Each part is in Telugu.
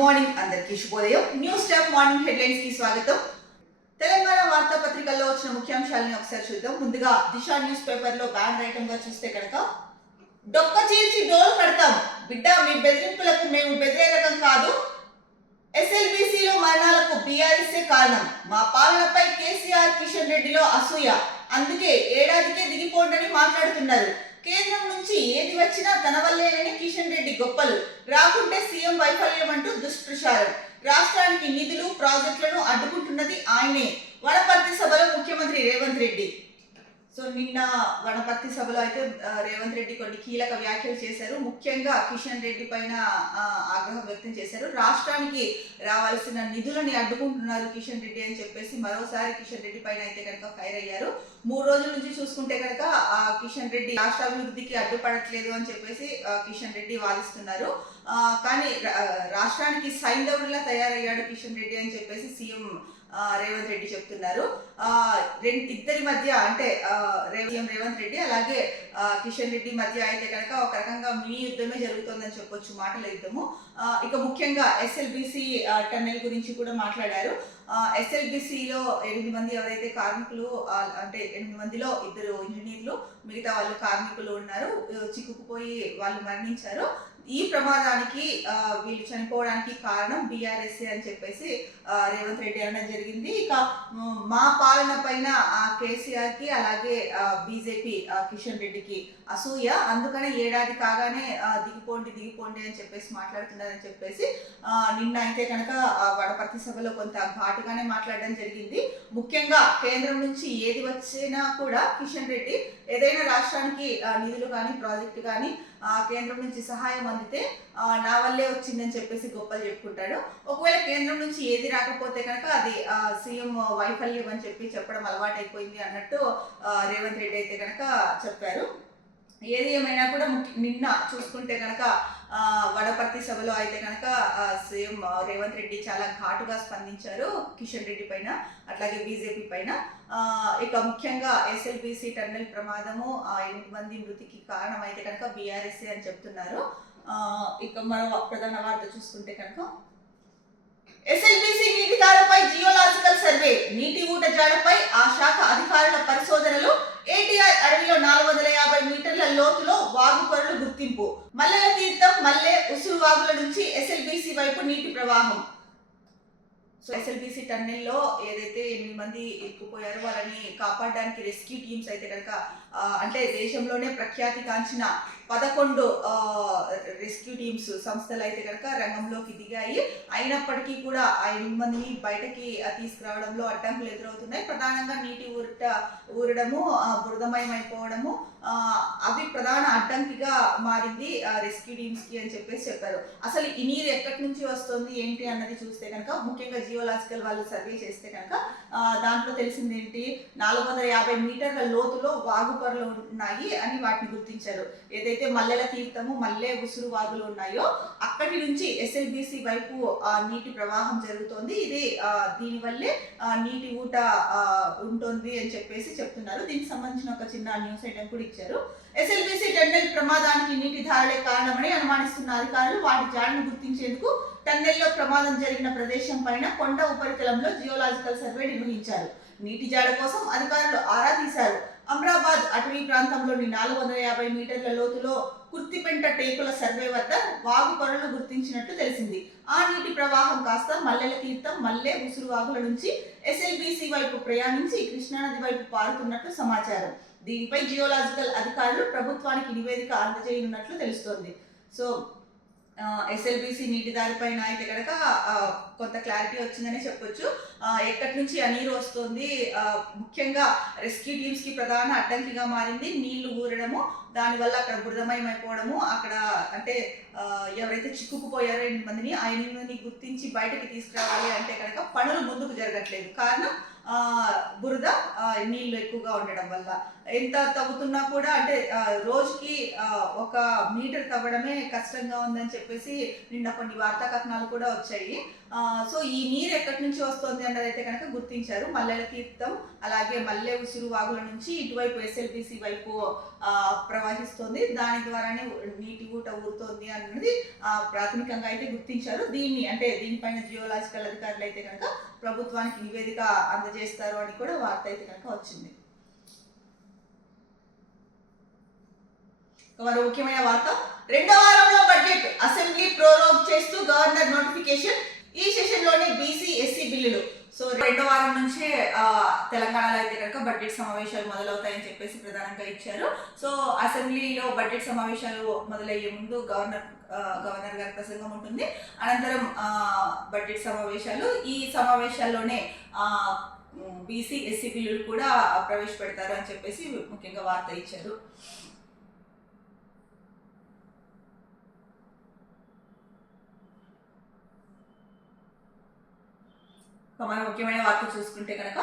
మార్నింగ్ అందరికీ శుభోదయం. న్యూస్ స్టాప్ మార్నింగ్ హెడ్లైన్స్ కి స్వాగతం. తెలంగాణ వార్తాపత్రికల్లో వచ్చిన ముఖ్యాంశాలను ఒకసారి చూద్దాం. ముందుగా దిశ న్యూస్ పేపర్ లో బ్యానర్ ఐటమ్ గా చూస్తే కనుక, డొక్క చీల్చి డోలు కడతాం, బిడ్డ మీ బెదిరింపులకు మేము బెదిరే రకం కాదు, ఎస్ఎల్బీసీలో మరణాలకు బీఆర్ఎస్ఏ కారణం, మా పాలనపై కేసీఆర్ కిషన్ రెడ్డిలో అసూయ, అందుకే ఏడాదికే దిగిపోండని మాట్లాడుతున్నారు. కేంద్రం నుంచి ఏది వచ్చినా తన వల్లేనని కిషన్ రెడ్డి గొప్పలు, రాకుంటే సీఎం వైఫల్యం అంటూ దుష్ప్రచారం, రాష్ట్రానికి నిధులు ప్రాజెక్టులను అడ్డుకుంటున్నది ఆయనే, వనపర్తి సభలో ముఖ్యమంత్రి రేవంత్ రెడ్డి. సో నిన్న వనపర్తి సభలో అయితే రేవంత్ రెడ్డి కొన్ని కీలక వ్యాఖ్యలు చేశారు. ముఖ్యంగా కిషన్ రెడ్డి పైన ఆగ్రహం వ్యక్తం చేశారు. రాష్ట్రానికి రావాల్సిన నిధులని అడ్డుకుంటున్నారు కిషన్ రెడ్డి అని చెప్పేసి మరోసారి కిషన్ రెడ్డి పైన అయితే కనుక ఫైర్ అయ్యారు. 3 రోజుల నుంచి చూసుకుంటే కనుక కిషన్ రెడ్డి రాష్ట్ర అభివృద్ధికి అడ్డుపడట్లేదు అని చెప్పేసి కిషన్ రెడ్డి వాదిస్తున్నారు. కానీ రాష్ట్రానికి సైంధవుడిలా తయారయ్యాడు కిషన్ రెడ్డి అని చెప్పేసి సీఎం రేవంత్ రెడ్డి చెప్తున్నారు. ఇద్దరి మధ్య అంటే సీఎం రేవంత్ రెడ్డి అలాగే కిషన్ రెడ్డి మధ్య అయితే కనుక ఒక రకంగా మినీ యుద్ధమే జరుగుతుందని చెప్పొచ్చు, మాటల యుద్ధము. ఇక ముఖ్యంగా ఎస్ఎల్బీసీ టన్నెల్ గురించి కూడా మాట్లాడారు. ఎస్ఎల్బీసీలో 8 మంది ఎవరైతే కార్మికులు అంటే 8 మందిలో 2 ఇంజనీర్లు, మిగతా వాళ్ళు కార్మికులు ఉన్నారు, చిక్కుకుపోయి వాళ్ళు మరణించారు. ఈ ప్రమాదానికి వీళ్ళు చనిపోవడానికి కారణం బీఆర్ఎస్ఏ అని చెప్పేసి రేవంత్ రెడ్డి అనడం జరిగింది. ఇక మా పాలన పైన కేసీఆర్ కి అలాగే బీజేపీ కిషన్ రెడ్డికి అసూయ, అందుకనే ఏడాది కాగానే దిగిపోండి అని చెప్పేసి మాట్లాడుతున్నారని చెప్పేసి నిన్న అయితే కనుక వనపర్తి సభలో కొంత ఘాటుగానే మాట్లాడడం జరిగింది. ముఖ్యంగా కేంద్రం నుంచి ఏది వచ్చినా కూడా కిషన్ రెడ్డి ఏదైనా రాష్ట్రానికి నిధులు కానీ ప్రాజెక్టు కానీ కేంద్రం నుంచి సహాయం అందితే నా వల్లే వచ్చిందని చెప్పేసి గొప్పలు చెప్పుకుంటాడు. ఒకవేళ కేంద్రం నుంచి ఏది రాకపోతే కనుక అది సీఎం వైఫల్యం అని చెప్పడం అలవాటైపోయింది అన్నట్టు రేవంత్ రెడ్డి అయితే కనుక చెప్పారు. ఏది ఏమైనా కూడా నిన్న చూసుకుంటే కనుక వనపర్తి సభలో అయితే కనుక సీఎం రేవంత్ రెడ్డి చాలా ఘాటుగా స్పందించారు కిషన్ రెడ్డి పైన అట్లాగే బీజేపీ పైన. ఇక ముఖ్యంగా ఎస్ఎల్బీసీ టన్నెల్ ప్రమాదము 8 మంది మృతికి కారణం అయితే కనుక బీఆర్ఎస్ఏ అని చెప్తున్నారు. ఇక మరో ప్రధాన వార్త చూసుకుంటే కనుక, ఎస్ఎల్బీసీ నీటి ధారపై జియోలాజికల్ సర్వే, నీటి ఊట జాడపై ఆ శాఖ అధికారుల పరిశోధనలు, ఏటీఆర్ అడవిలో 450 మీటర్ల లోతులో వాగు పొరలు గుర్తింపు, మల్లెల తీర్థం మల్లె ఉసురు వాగుల నుంచి ఎస్ఎల్బీసీ వైపు నీటి ప్రవాహం. సో ఎస్ఎల్బీసీ టన్నెల్లో ఏదైతే 8 మంది ఇరుక్కుపోయారో వాళ్ళని కాపాడడానికి రెస్క్యూ టీమ్స్ అయితే కనుక అంటే దేశంలోనే ప్రఖ్యాతి కాంచిన 11 రెస్క్యూ టీమ్స్ సంస్థలు అయితే కనుక రంగంలోకి దిగాయి. అయినప్పటికీ కూడా ఆ 8 మందిని బయటకి తీసుకురావడంలో అడ్డంకులు ఎదురవుతున్నాయి. ప్రధానంగా నీటి ఊరడము, బురదమయం అయిపోవడము అవి ప్రధాన అడ్డంకిగా మారింది రెస్క్యూ టీమ్స్ కి అని చెప్పేసి చెప్పారు. అసలు ఈ నీరు ఎక్కడి నుంచి వస్తుంది ఏంటి అన్నది చూస్తే కనుక, ముఖ్యంగా జియోలాజికల్ వాళ్ళు సర్వే చేస్తే కనుక దాంట్లో తెలిసింది ఏంటి, 450 మీటర్ల లోతులో వాగు పొరలు ఉన్నాయి అని వాటిని గుర్తించారు. ఏదైతే మల్లెల తీర్థము మల్లె ఉసురు వాగులు ఉన్నాయో అక్కడి నుంచి ఎస్ఎల్బీసీ వైపు నీటి ప్రవాహం జరుగుతోంది. ఇది దీనివల్లే నీటి ఊట ఉంటుంది అని చెప్పేసి చెప్తున్నారు. దీనికి సంబంధించిన ఒక చిన్న న్యూస్ ఐటమ్ కూడా ఇచ్చారు. ఎస్ఎల్బీసీ టన్నెల్ ప్రమాదానికి నీటి ధారలే కారణమని అనుమానిస్తున్న అధికారులు వాటి జాడను గుర్తించేందుకు టన్నెల్లో ప్రమాదం జరిగిన ప్రదేశం పైన కొండ ఉపరితలంలో జియోలాజికల్ సర్వే నిర్వహించారు. నీటి జాడ కోసం అధికారులు ఆరా తీశారు. అమ్రాబాద్ అటవీ ప్రాంతంలోని 450 మీటర్ల లోతులో కుర్తిపెంట టేకుల సర్వే వద్ద వాగు పొరలు గుర్తించినట్లు తెలిసింది. ఆ నీటి ప్రవాహం కాస్త మల్లెల తీర్థం మల్లె ఉసురు వాగుల నుంచి ఎస్ఎల్బీసీ వైపు ప్రయాణించి కృష్ణానది వైపు పారుతున్నట్లు సమాచారం. దీనిపై జియోలాజికల్ అధికారులు ప్రభుత్వానికి నివేదిక అందజేయనున్నట్లు తెలుస్తోంది. సో ఎస్ఎల్బీసీ నీటి దారిపైన అయితే కనుక కొంత క్లారిటీ వచ్చిందనే చెప్పొచ్చు. ఎక్కడి నుంచి ఆ నీరు వస్తుంది, ముఖ్యంగా రెస్క్యూ టీమ్స్ కి ప్రధాన అడ్డంకిగా మారింది నీళ్లు ఊరడము, దానివల్ల అక్కడ బురదమయం అయిపోవడము, అక్కడ అంటే ఎవరైతే చిక్కుకుపోయారో 8 మందిని ఆ 8 మందిని గుర్తించి బయటకి తీసుకురావాలి అంటే కనుక పనులు ముందుకు జరగట్లేదు. కారణం బురద నీళ్లు ఎక్కువగా ఉండడం వల్ల ఎంత తవ్వుతున్నా కూడా అంటే రోజుకి 1 మీటర్ తవ్వడమే కష్టంగా ఉందని చెప్పేసి నిన్న కొన్ని వార్తా కథనాలు కూడా వచ్చాయి. సో ఈ నీరు ఎక్కడి నుంచి వస్తుంది అన్నదైతే కనుక గుర్తించారు. మల్లెల తీర్థం అలాగే మల్లె ఉసురు వాగుల నుంచి ఇటువైపు SLBC వైపు ప్రవహిస్తుంది. దాని ద్వారానే నీటి ఊట ఊరుతోంది అన్నది ప్రాథమికంగా అయితే గుర్తించారు. దీనిపైన జియోలాజికల్ అధికారులు అయితే కనుక ప్రభుత్వానికి నివేదిక అందజేస్తారు అని కూడా వార్త అయితే కనుక వచ్చింది. మరో ముఖ్యమైన వార్త, 2వ వారంలో బడ్జెట్ అసెంబ్లీ ప్రోరోగ్ చేస్తూ గవర్నర్ నోటిఫికేషన్. ఈ సెషన్ లోనే BC SC బిల్లులు. సో 2వ వారం నుంచే తెలంగాణలో అయితే కనుక బడ్జెట్ సమావేశాలు మొదలవుతాయని చెప్పేసి ప్రధానంగా ఇచ్చారు. సో అసెంబ్లీలో బడ్జెట్ సమావేశాలు మొదలయ్యే ముందు గవర్నర్ గారి ప్రసంగం ఉంటుంది. అనంతరం బడ్జెట్ సమావేశాలు. ఈ సమావేశాల్లోనే BC SC బిల్లులు కూడా ప్రవేశపెడతారు అని చెప్పేసి ముఖ్యంగా వార్త ఇచ్చారు. మన ముఖ్యమైన వార్త చూసుకుంటే కనుక,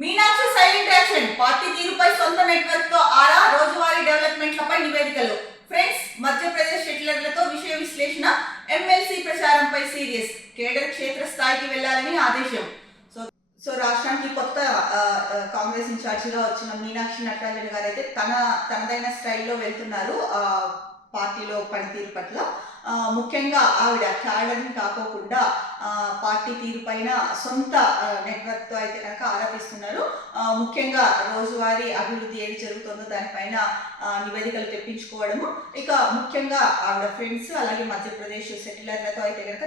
మీనాక్షి సైలెంట్ యాక్షన్, పార్టీ తీరుపై సొంత నెట్వర్క్ తో ఆరా, రోజువారీ డెవలప్మెంట్లపై నివేదికలు. ఫ్రెండ్స్, మధ్యప్రదేశ్ సెటిలర్లతో విషయ విశ్లేషణ, MLC ప్రచారంపై సీరియస్, కేడర్ క్షేత్ర స్థాయికి వెళ్లాలని ఆదేశం. సో రాష్ట్రానికి కొత్త కాంగ్రెస్ ఇన్ఛార్జిగా వచ్చిన మీనాక్షి నటరాజన్ గారు అయితే తనదైన స్టైల్లో వెళ్తున్నారు పార్టీలో పనితీరు పట్ల. ముఖ్యంగా ఆవిడ క్యాడర్ని కాకోకుండా పార్టీ తీరు పైన సొంత నెట్వర్క్తో అయితే కనుక ఆరోపిస్తున్నారు. ముఖ్యంగా రోజువారీ అభివృద్ధి ఏది జరుగుతుందో దానిపైన నివేదికలు తెప్పించుకోవడము, ఇక ముఖ్యంగా ఆవిడ ఫ్రెండ్స్ అలాగే మధ్యప్రదేశ్ సెటిలర్లతో అయితే కనుక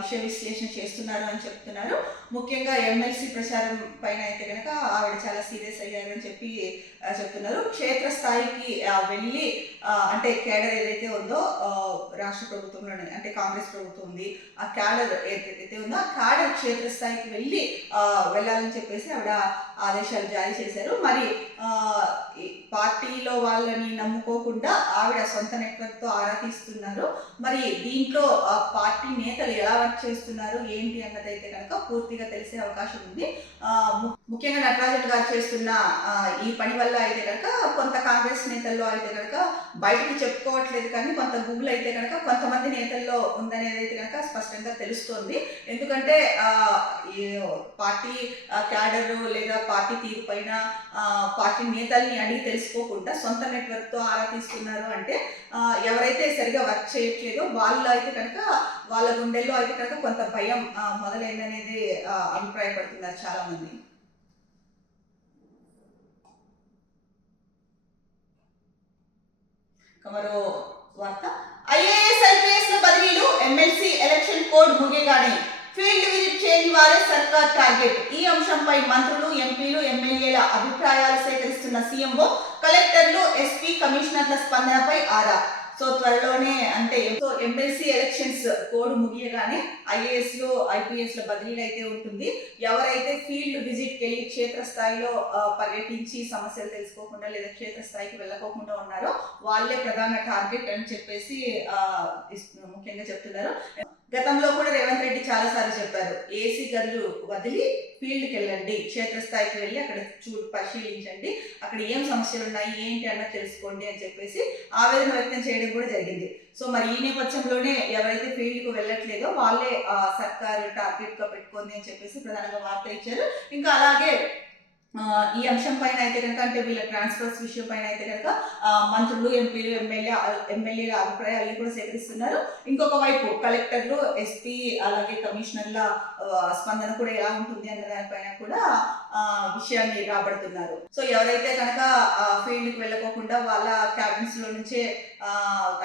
విషయ విశ్లేషణ చేస్తున్నారు అని చెప్తున్నారు. ముఖ్యంగా MLC ప్రచారం పైన అయితే కనుక ఆవిడ చాలా సీరియస్ అయ్యారని చెప్తున్నారు. క్షేత్రస్థాయికి వెళ్ళి అంటే కేడర్ ఏదైతే ఉందో రాష్ట్ర ప్రభుత్వంలోనే అంటే కాంగ్రెస్ ప్రభుత్వం ఉంది, ఆ క్యాడర్ ఏదైతే ఉందో ఆ క్యాడర్ క్షేత్రస్థాయికి వెళ్ళాలని చెప్పేసి ఆవిడ ఆదేశాలు జారీ చేశారు. మరి పార్టీలో వాళ్ళని నమ్ముకోకుండా ఆవిడ సొంత నెట్వర్క్తో ఆరా తీస్తున్నారు. మరి దీంట్లో పార్టీ నేతలు ఎలా వర్క్ చేస్తున్నారు ఏంటి అన్నదైతే కనుక పూర్తిగా తెలిసే అవకాశం ఉంది. ముఖ్యంగా నటరాజన్ గారు చేస్తున్న ఈ పని వల్ల అయితే కనుక కొంత కాంగ్రెస్ నేతల్లో అయితే కనుక బయటకు చెప్పుకోవట్లేదు, కానీ కొంత గూగుల్ అయితే కనుక కొంతమంది నేతల్లో ఉందనేది అయితే కనుక స్పష్టంగా తెలుస్తోంది. ఎందుకంటే పార్టీ క్యాడర్ లేదా పార్టీ తీరు పైన పార్టీ నేతల్ని అడిగి తెలుసుకోకుండా సొంత నెట్వర్క్తో ఆరా తీస్తున్నారు అంటే ఎవరైతే సరిగా వర్క్ చేయట్లేదో వాళ్ళు అయితే కనుక వాళ్ళ గుండెల్లో అయితే కనుక కొంత భయం మొదలైందనేది అభిప్రాయపడుతున్నారు చాలా మంది. మరో వార్త, IAS IPS ల బదిలీలు, MLC ఎలక్షన్ కోడ్ ముగియగానే ఫీల్డ్ విజిట్ చేయని వారే సర్కార్ టార్గెట్. ఈ అంశంపై మంత్రులు, ఎంపీలు, ఎమ్మెల్యేల అభిప్రాయాలు సేకరిస్తున్న CMO, కలెక్టర్లు, SP, కమిషనర్ల స్పందనపై ఆరా. సో త్వరలోనే అంటే MLC ఎలక్షన్స్ కోడ్ ముగియగానే IAS లో IPS ల బదిలీలు అయితే ఉంటుంది. ఎవరైతే ఫీల్డ్ విజిట్ వెళ్ళి క్షేత్రస్థాయిలో పర్యటించి సమస్యలు తెలుసుకోకుండా లేదా క్షేత్రస్థాయికి వెళ్ళకోకుండా ఉన్నారో వాళ్ళే ప్రధాన టార్గెట్ అని చెప్పేసి ముఖ్యంగా చెప్తున్నారు. గతంలో కూడా రేవంత్ రెడ్డి చాలా సార్లు చెప్పారు, AC గదులు వదిలి ఫీల్డ్కి వెళ్ళండి, క్షేత్రస్థాయికి వెళ్ళి అక్కడ పరిశీలించండి, అక్కడ ఏం సమస్యలు ఉన్నాయి ఏంటి అన్నది తెలుసుకోండి అని చెప్పేసి ఆవేదన వ్యక్తం చేయడం కూడా జరిగింది. సో మరి ఈ నేపథ్యంలోనే ఎవరైతే ఫీల్డ్కు వెళ్ళట్లేదో వాళ్ళే సర్కారు టార్గెట్గా పెట్టుకుంది అని చెప్పేసి ప్రధానంగా వార్త ఇచ్చారు. ఇంకా అలాగే ఈ అంశం పైన అయితే కనుక అంటే వీళ్ళ ట్రాన్స్ఫర్స్ విషయం పైన అయితే కనుక మంత్రులు, ఎంపీలు, ఎమ్మెల్యేల అభిప్రాయాలు కూడా సేకరిస్తున్నారు. ఇంకొక వైపు కలెక్టర్లు, SP అలాగే కమిషనర్ల స్పందన కూడా ఎలా ఉంటుంది అన్న దానిపైన కూడా విషయాన్ని రాబడుతున్నారు. సో ఎవరైతే కనుక ఫీల్డ్కి వెళ్ళకోకుండా వాళ్ళ క్యాబిన్స్ లో నుంచే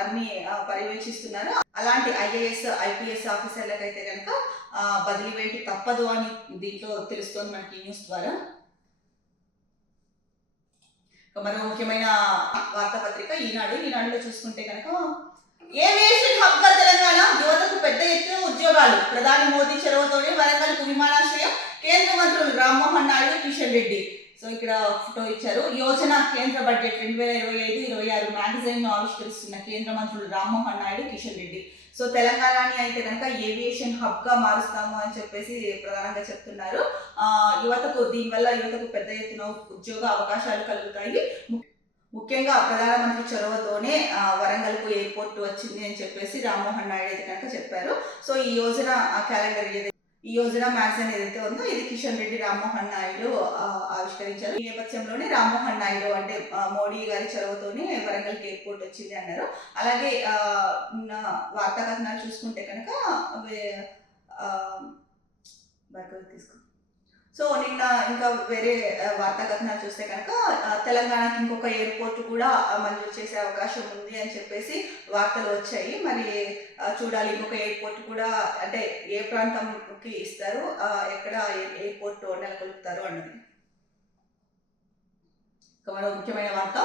అన్ని పర్యవేక్షిస్తున్నారో అలాంటి IAS IPS ఆఫీసర్లకైతే కనుక బదిలీ వేటు తప్పదు అని దీంట్లో తెలుస్తోంది మనకి న్యూస్ ద్వారా. మరో ముఖ్యమైన వార్తాపత్రిక ఈనాడులో చూసుకుంటే కనుక, ఏవియేషన్ హబ్ గా తెలంగాణ, యువతకు పెద్ద ఎత్తున ఉద్యోగాలు, ప్రధాని మోదీ చొరవతోనే వరంగల్కు విమానాశ్రయం, కేంద్ర మంత్రులు రామ్మోహన్ నాయుడు, కిషన్ రెడ్డి. సో ఇక్కడ ఫోటో ఇచ్చారు. యోజన కేంద్ర బడ్జెట్ 2025-26 మ్యాగజైన్ ను ఆవిష్కరిస్తున్న కేంద్ర మంత్రులు రామ్మోహన్ నాయుడు, కిషన్ రెడ్డి. సో తెలంగాణని అయితే కనుక ఏవియేషన్ హబ్ గా మారుస్తాము అని చెప్పేసి ప్రధానంగా చెప్తున్నారు. యువతకు పెద్ద ఎత్తున ఉద్యోగ అవకాశాలు కలుగుతాయి. ముఖ్యంగా ప్రధానమంత్రి చొరవతోనే వరంగల్కు ఎయిర్పోర్ట్ వచ్చింది అని చెప్పేసి రామ్మోహన్ నాయుడు అయితే కనుక చెప్పారు. సో ఈ యోజన క్యాలెండర్ ఈ యోజన మ్యాగజైన్ ఏదైతే ఉందో ఇది కిషన్ రెడ్డి రామ్మోహన్ నాయుడు ఆవిష్కరించారు. ఈ నేపథ్యంలోనే రామ్మోహన్ నాయుడు అంటే మోడీ గారి చొరవతోనే వరంగల్కి ఎయిర్పోర్ట్ వచ్చింది అన్నారు. అలాగే వార్తా కథనాలు చూసుకుంటే కనుక తీసుకో సో నిన్న ఇంకా వేరే వార్తా కథనాలు చూస్తే కనుక తెలంగాణకి ఇంకొక ఎయిర్పోర్ట్ కూడా మంజూరు చేసే అవకాశం ఉంది అని చెప్పేసి వార్తలు వచ్చాయి. మరి చూడాలి ఇంకొక ఎయిర్పోర్ట్ కూడా అంటే ఏ ప్రాంతంకి ఇస్తారు, ఎక్కడ ఎయిర్పోర్ట్ నెలకొల్పుతారు అన్నది. మరో ముఖ్యమైన వార్త,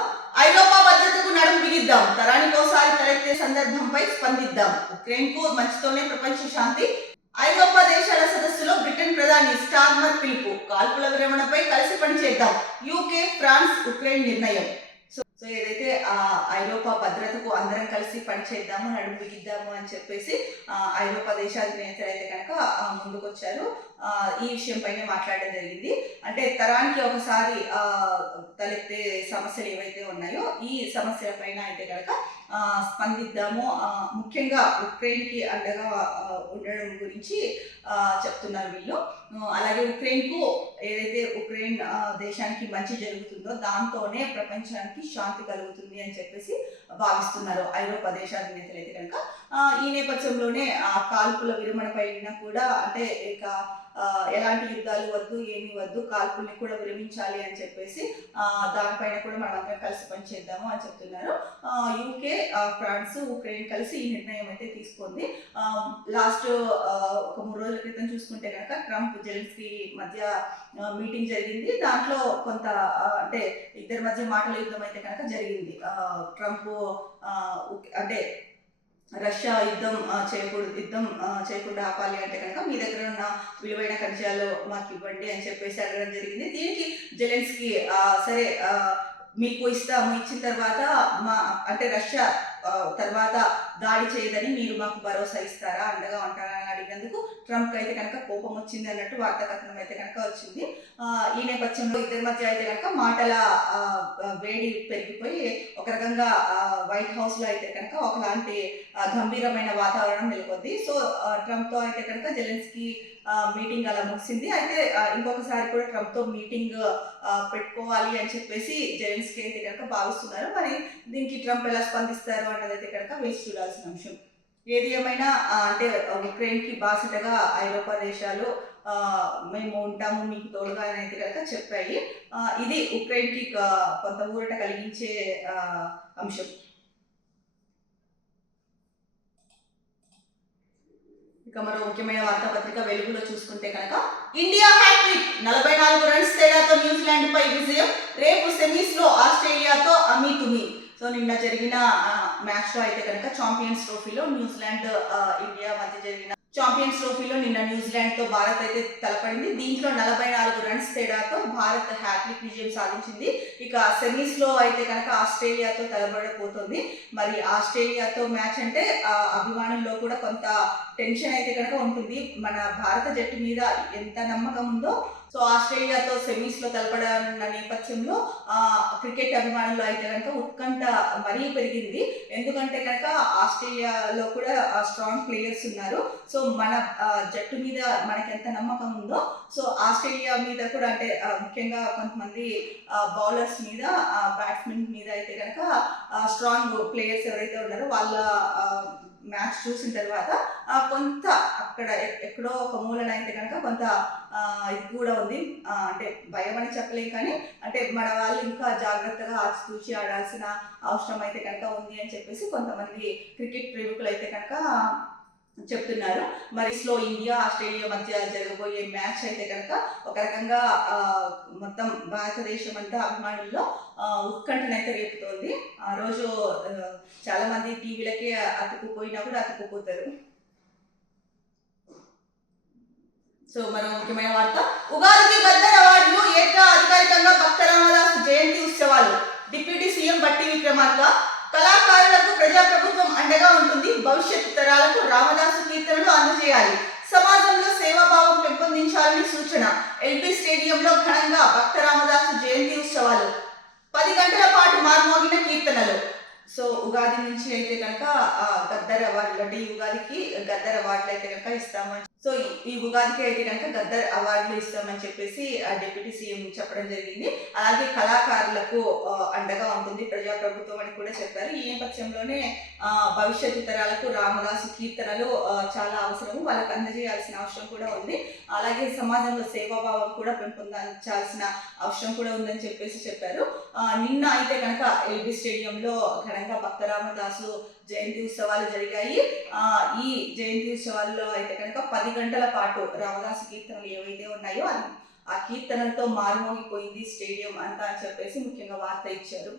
ఐరోపా భద్రతకు నడుం బిగిద్దాం, తరానికోసారి తలెత్తే సందర్భంపై స్పందిద్దాం, ఉక్రెయిన్కు మంచితోనే ప్రపంచ శాంతి. ఐరోపా దేశాల సదస్సులో బ్రిటన్ ప్రధాని స్టార్మర్ పిలుపు, కాల్పుల విరమణపై కలిసి పనిచేద్దాం, యూకే, ఫ్రాన్స్, ఉక్రెయిన్ నిర్ణయం. సో ఏదైతే ఐరోపా భద్రతకు అందరం కలిసి పనిచేద్దాము, నడుము బిగిద్దాము అని చెప్పేసి ఐరోపా దేశాల నేతలు అయితే కనుక ముందుకొచ్చారు. ఈ విషయం పైన మాట్లాడడం జరిగింది. అంటే తరానికి ఒకసారి తలెత్తే సమస్యలు ఏవైతే ఉన్నాయో ఈ సమస్యల పైన అయితే కనుక స్పందిద్దాము, ముఖ్యంగా ఉక్రెయిన్కి అండగా ఉండడం గురించి చెప్తున్నారు వీళ్ళు. అలాగే ఉక్రెయిన్ దేశానికి మంచి జరుగుతుందో దాంతోనే ప్రపంచానికి శాంతి కలుగుతుంది అని చెప్పేసి భావిస్తున్నారు ఐరోపా దేశాల నేతలు అయితే కనుక. ఈ నేపథ్యంలోనే కాల్పుల విరమణ పైన కూడా అంటే ఇక ఎలాంటి యుద్ధాలు వద్దు, ఏమి వద్దు, కాల్పుల్ని కూడా విరమించాలి అని చెప్పేసి దానిపైన కూడా మనం అందరం కలిసి పనిచేద్దాము అని చెప్తున్నారు. యూకే, ఫ్రాన్స్, ఉక్రెయిన్ కలిసి ఈ నిర్ణయం అయితే తీసుకుంది. లాస్ట్ ఒక 3 రోజుల క్రితం చూసుకుంటే కనుక ట్రంప్, జెలెన్స్కీ మధ్య మీటింగ్ జరిగింది. దాంట్లో కొంత అంటే ఇద్దరి మధ్య మాటల యుద్ధం అయితే కనుక జరిగింది. ట్రంప్ అంటే రష్యా యుద్ధం చేయకుండా ఆపాలి అంటే కనుక మీ దగ్గర ఉన్న విలువైన ఖనిజాలు మాకు ఇవ్వండి అని చెప్పేసి అడగడం జరిగింది. దీనికి జెలెన్స్కీ సరే మీకు ఇస్తాము, ఇచ్చిన తర్వాత అంటే రష్యా తర్వాత దాడి చేయదని మీరు మాకు భరోసా ఇస్తారా, అండగా ఉంటారా అని అడిగినందుకు ట్రంప్ అయితే కనుక కోపం వచ్చింది అన్నట్టు వార్తా కథనం అయితే కనుక వచ్చింది. ఈ నేపథ్యంలో ఇద్దరి మధ్య అయితే కనుక మాటల వేడి పెరిగిపోయి ఒక రకంగా వైట్ హౌస్ లో అయితే కనుక ఒకలాంటి గంభీరమైన వాతావరణం నెలకొంది. సో ట్రంప్ తో అయితే కనుక జెలెన్స్కీ మీటింగ్ అలా ముగిసింది. అయితే ఇంకొకసారి కూడా ట్రంప్ తో మీటింగ్ పెట్టుకోవాలి అని చెప్పేసి జెలెన్స్కీ అయితే కనుక భావిస్తున్నారు. మరి దీనికి ట్రంప్ ఎలా స్పందిస్తారు అన్నదైతే కనుక వేసి చూడాల్సిన అంశం. ఏది ఏమైనా అంటే ఉక్రెయిన్ కి బాసటగా ఐరోపా దేశాలు మేము ఉంటాము మీకు తోడుగా అని అయితే కనుక చెప్పాయి. ఇది ఉక్రెయిన్ కి కొంత ఊరట కలిగించే అంశం. ఇక మరో ముఖ్యమైన వార్తాపత్రిక వెలుగులో చూసుకుంటే కనుక ఇండియా హ్యాట్రిక్, 44 రన్స్ తేడాతో న్యూజిలాండ్ పై విజయం, రేపు సెమీస్ లో ఆస్ట్రేలియాతో అమీతుమి. సో నిన్న జరిగిన మ్యాచ్ లో అయితే కనుక ఛాంపియన్స్ ట్రోఫీలో న్యూజిలాండ్ ఇండియా మధ్య జరిగిన ఛాంపియన్స్ ట్రోఫీలో నిన్న న్యూజిలాండ్ తో భారత్ అయితే తలపడింది. దీంట్లో 44 రన్స్ తేడాతో భారత్ హ్యాట్రిక్ విజయం సాధించింది. ఇక సెమీస్ లో అయితే కనుక ఆస్ట్రేలియాతో తలబడపోతుంది. మరి ఆస్ట్రేలియాతో మ్యాచ్ అంటే అభిమానుల్లో కూడా కొంత టెన్షన్ అయితే కనుక ఉంటుంది. మన భారత జట్టు మీద ఎంత నమ్మకం ఉందో, సో ఆస్ట్రేలియాతో సెమీస్ లో తలపడన్న నేపథ్యంలో క్రికెట్ అభిమానులు అయితే కనుక ఉత్కంఠ మరీ పెరిగింది. ఎందుకంటే కనుక ఆస్ట్రేలియాలో కూడా స్ట్రాంగ్ ప్లేయర్స్ ఉన్నారు. సో మన జట్టు మీద మనకి ఎంత నమ్మకం ఉందో, సో ఆస్ట్రేలియా మీద కూడా అంటే ముఖ్యంగా కొంతమంది బౌలర్స్ మీద, బ్యాట్స్మెన్ మీద అయితే కనుక స్ట్రాంగ్ ప్లేయర్స్ ఎవరైతే ఉన్నారో వాళ్ళ మ్యాచ్ చూసిన తర్వాత కొంత అక్కడ ఎక్కడో ఒక మూలన అయితే కనుక కొంత ఇది కూడా ఉంది. అంటే భయం అని చెప్పలేం కానీ అంటే మన వాళ్ళు ఇంకా జాగ్రత్తగా ఆచితూచి ఆడాల్సిన అవసరం అయితే కనుక ఉంది అని చెప్పేసి కొంతమంది క్రికెట్ ప్రేమికులు అయితే కనుక చెప్తున్నారు. మరి స్లో ఇండియా ఆస్ట్రేలియా మధ్య జరగబోయే మ్యాచ్ అయితే కనుక ఒక రకంగా మొత్తం భారతదేశం అంతా అభిమానుల్లో ఉత్కంఠనైతే రేపుతోంది. ఆ రోజు చాలా మంది టీవీలకే అతుక్కుపోయినా కూడా అతుక్కుపోతారు. సో మరో ముఖ్యమైన వార్త, ఉగాదికి గద్దర్ అవార్డులు ఏటా అధికారికంగా భక్త రామదాస్ జయంతి ఉత్సవాలు, డిప్యూటీ సీఎం బట్టి విక్రమార్క. కళాకారులకు ప్రజాప్రభుత్వం అండగా ఉంటుంది. భవిష్యత్తు తరాలకు రామదాసు కీర్తనలు అందజేయాలి. సమాజంలో సేవాభావం పెంపొందించాలని సూచన. ఎల్బీ స్టేడియంలో ఘనంగా భక్త రామదాసు జయంతి ఉత్సవాలు. 10 గంటల పాటు మార్మోగిన కీర్తనలు. సో ఉగాది నుంచి అయితే కనుక గద్దర్ అవార్డులు అంటే ఈ ఉగాదికి గద్దర్ అవార్డులు అయితే కనుక ఇస్తామని, సో ఈ ఉగాదికి అయితే కనుక గద్దర్ అవార్డులు ఇస్తామని చెప్పేసి డిప్యూటీ సీఎం చెప్పడం జరిగింది. అలాగే కళాకారులకు అండగా ఉంటుంది ప్రజాప్రభుత్వం అని కూడా చెప్పారు. ఈ నేపథ్యంలోనే భవిష్యత్తు తరాలకు రామదాసు కీర్తనలు చాలా అవసరము, వాళ్ళకి అందజేయాల్సిన అవసరం కూడా ఉంది. అలాగే సమాజంలో సేవాభావం కూడా పెంపొందించాల్సిన అవసరం కూడా ఉందని చెప్పేసి చెప్పారు. నిన్న అయితే కనుక ఎల్బీ స్టేడియంలో ఘనంగా భక్త రామదాసు జయంతి ఉత్సవాలు జరిగాయి. ఈ జయంతి ఉత్సవాల్లో అయితే కనుక 10 గంటల పాటు రామదాసు కీర్తనలు ఏవైతే ఉన్నాయో అది ఆ కీర్తనలతో మారుమోగిపోయింది స్టేడియం అంతా అని చెప్పేసి ముఖ్యంగా వార్త ఇచ్చారు.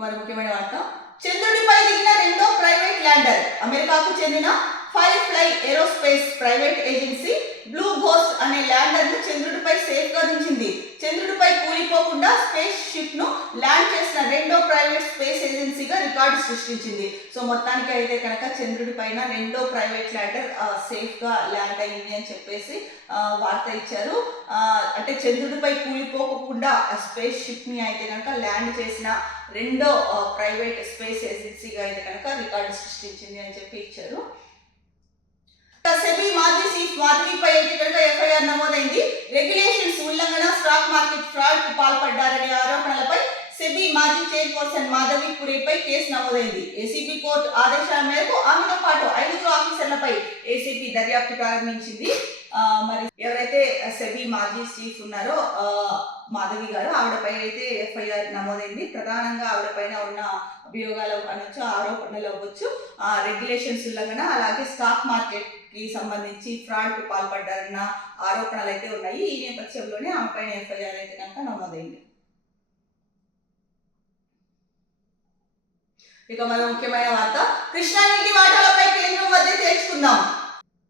మరి ముఖ్యమైన వార్త, చంద్రుడిపై దిగిన రెండో ప్రైవేట్ ల్యాండర్. అమెరికాకు చెందిన firefly aerospace private agency blue ghost అనే ల్యాండర్ ను చంద్రుడిపై సేఫ్ గా దించింది. చంద్రుడిపై కూలిపోకుండా స్పేస్ షిప్ ను ల్యాండ్ చేసిన రెండో ప్రైవేట్ స్పేస్ ఏజెన్సీగా రికార్డు సృష్టించింది. సో మొత్తానికి అయితే కనుక చంద్రుడి పైన రెండో ప్రైవేట్ ల్యాండర్ సేఫ్ గా ల్యాండ్ అయింది అని చెప్పేసి వార్త ఇచ్చారు. అంటే చంద్రుడిపై కూలిపోకుండా స్పేస్ షిప్ ని అయితే కనుక ల్యాండ్ చేసిన రెండో ప్రైవేట్ స్పేస్ ఏజెన్సీగా అయితే కనుక రికార్డు సృష్టించింది అని చెప్పి ఇచ్చారు. సెబీ మాజీ చీఫ్ మాధవిపై అయితే కనుక ఎఫ్ఐఆర్ నమోదైంది. రెగ్యులేషన్స్ ఉల్లంఘన, స్టాక్ మార్కెట్ ఫ్రాడ్ కు పాల్పడ్డారనే ఆరోపణలపై సెబీ మాజీ చైర్పర్సన్ మాధవి పురేపై కేసు నమోదైంది. ఏసీబీ కోర్టు ఆదేశాల మేరకు ఆమెతో పాటు 5 ఆఫీసర్లపై ఏసీబీ దర్యాప్తు ప్రారంభించింది. మరి ఎవరైతే సెబీ మాజీ చీఫ్ ఉన్నారో మాధవి గారు, ఆవిడపై అయితే ఎఫ్ఐఆర్ నమోదైంది. ప్రధానంగా ఆవిడపైన ఉన్న అభియోగాలు అనొచ్చు, ఆరోపణలు అవ్వచ్చు, రెగ్యులేషన్స్ ఉల్లంఘన, అలాగే స్టాక్ మార్కెట్ కి సంబంధించి ఫ్రాడ్ కు పాల్పడ్డారన్న ఆరోపణలు అయితే ఉన్నాయి. ఈ నేపథ్యంలోనే ఆమె పైన ఎఫ్ఐఆర్ అయితే కనుక నమోదైంది. ఇక మరో ముఖ్యమైన వార్త, కృష్ణా నీటి వాటాలపై కేంద్రం వద్ద తేల్చుకుందాం.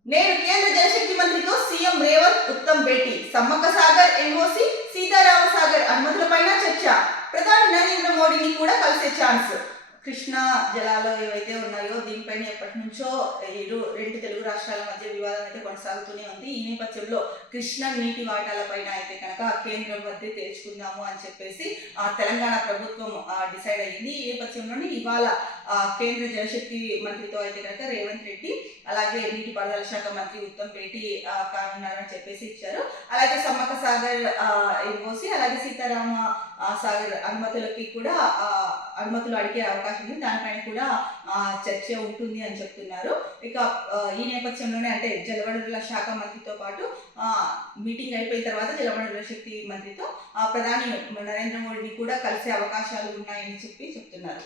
నేడు కేంద్ర జలశక్తి మంత్రితో సీఎం రేవంత్ ఉత్తమ్ భేటీ. సమ్మక్క సాగర్ ఎన్ఓసి, సీతారామ సాగర్ అనుమతులపైన చర్చ. ప్రధాని నరేంద్ర మోడీని కూడా కలిసే ఛాన్స్. కృష్ణా జలాలు ఏవైతే ఉన్నాయో దీనిపైన ఎప్పటి నుంచో రెండు తెలుగు రాష్ట్రాల మధ్య వివాదం అయితే కొనసాగుతూనే ఉంది. ఈ నేపథ్యంలో కృష్ణా నీటి వాటాలపైన అయితే కనుక కేంద్రం వద్ద తేల్చుకుందాము అని చెప్పేసి తెలంగాణ ప్రభుత్వం డిసైడ్ అయ్యింది. ఈ నేపథ్యంలోనే ఇవాళ కేంద్ర జలశక్తి మంత్రితో అయితే కనుక రేవంత్ రెడ్డి, అలాగే నీటిపారుదల శాఖ మంత్రి ఉత్తమ్ భేటీ కానున్నారని చెప్పేసి ఇచ్చారు. అలాగే సమ్మక్క సాగర్ ఎన్ఓసి, అలాగే సీతారామ సాగర్ అనుమతులకి కూడా అనుమతులు అడిగే అవకాశం ఉంది. దానిపైన కూడా చర్చ ఉంటుంది అని చెప్తున్నారు. ఇక ఈ నేపథ్యంలోనే అంటే జలవనరుల శాఖ మంత్రితో పాటు మీటింగ్ అయిపోయిన తర్వాత జలవనరుల శక్తి మంత్రితో ప్రధాని నరేంద్ర మోడీని కూడా కలిసే అవకాశాలు ఉన్నాయని చెప్తున్నారు.